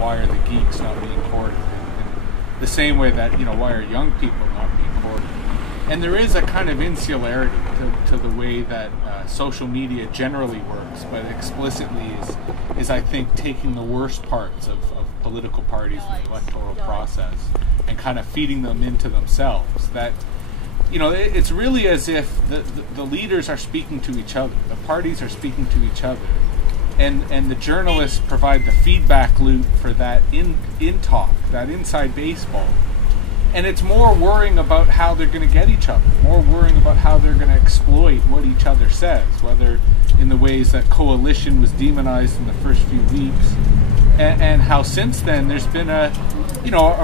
why are the geeks not being courted? In the same way that, why are young people not being courted? And there is a kind of insularity to the way that social media generally works, but explicitly is I think, taking the worst parts of political parties in the electoral process and kind of feeding them into themselves. That, it's really as if the leaders are speaking to each other, the parties are speaking to each other, and the journalists provide the feedback loop for that in talk, that inside baseball. And it's more worrying about how they're going to get each other, more worrying about how they're going to exploit what each other says, whether in the ways that coalition was demonized in the first few weeks, and how since then there's been a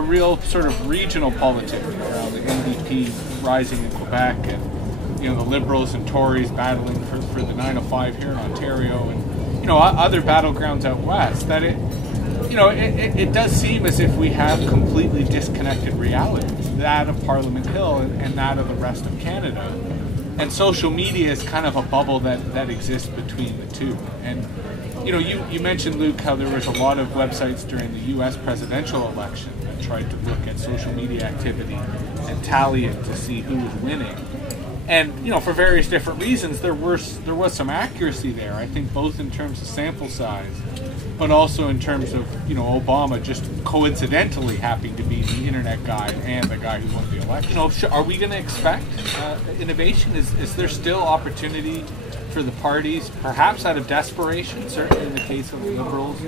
real sort of regional politics around the NDP rising in Quebec, and the Liberals and Tories battling for the 905 here in Ontario, and other battlegrounds out west. That it does seem as if we have completely disconnected realities, that of Parliament Hill and that of the rest of Canada. And social media is kind of a bubble that exists between the two. And you mentioned, Luke, how there was a lot of websites during the U.S. presidential election that tried to look at social media activity and tally it to see who was winning. And for various different reasons, there was some accuracy there. I think both in terms of sample size, but also in terms of Obama just coincidentally happening to be the internet guy and the guy who won the election. Are we going to expect innovation? Is there still opportunity for the parties, perhaps out of desperation, certainly in the case of the Liberals,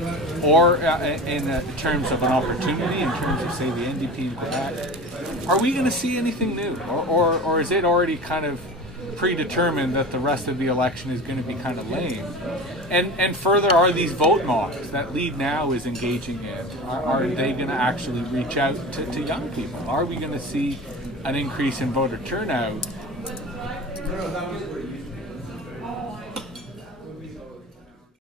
or in terms of an opportunity, in terms of, say, the NDP in Quebec? Are we going to see anything new? Or is it already kind of predetermined that the rest of the election is going to be kind of lame? And further, are these vote mobs that Lead Now is engaging in, are they going to actually reach out to young people? Are we going to see an increase in voter turnout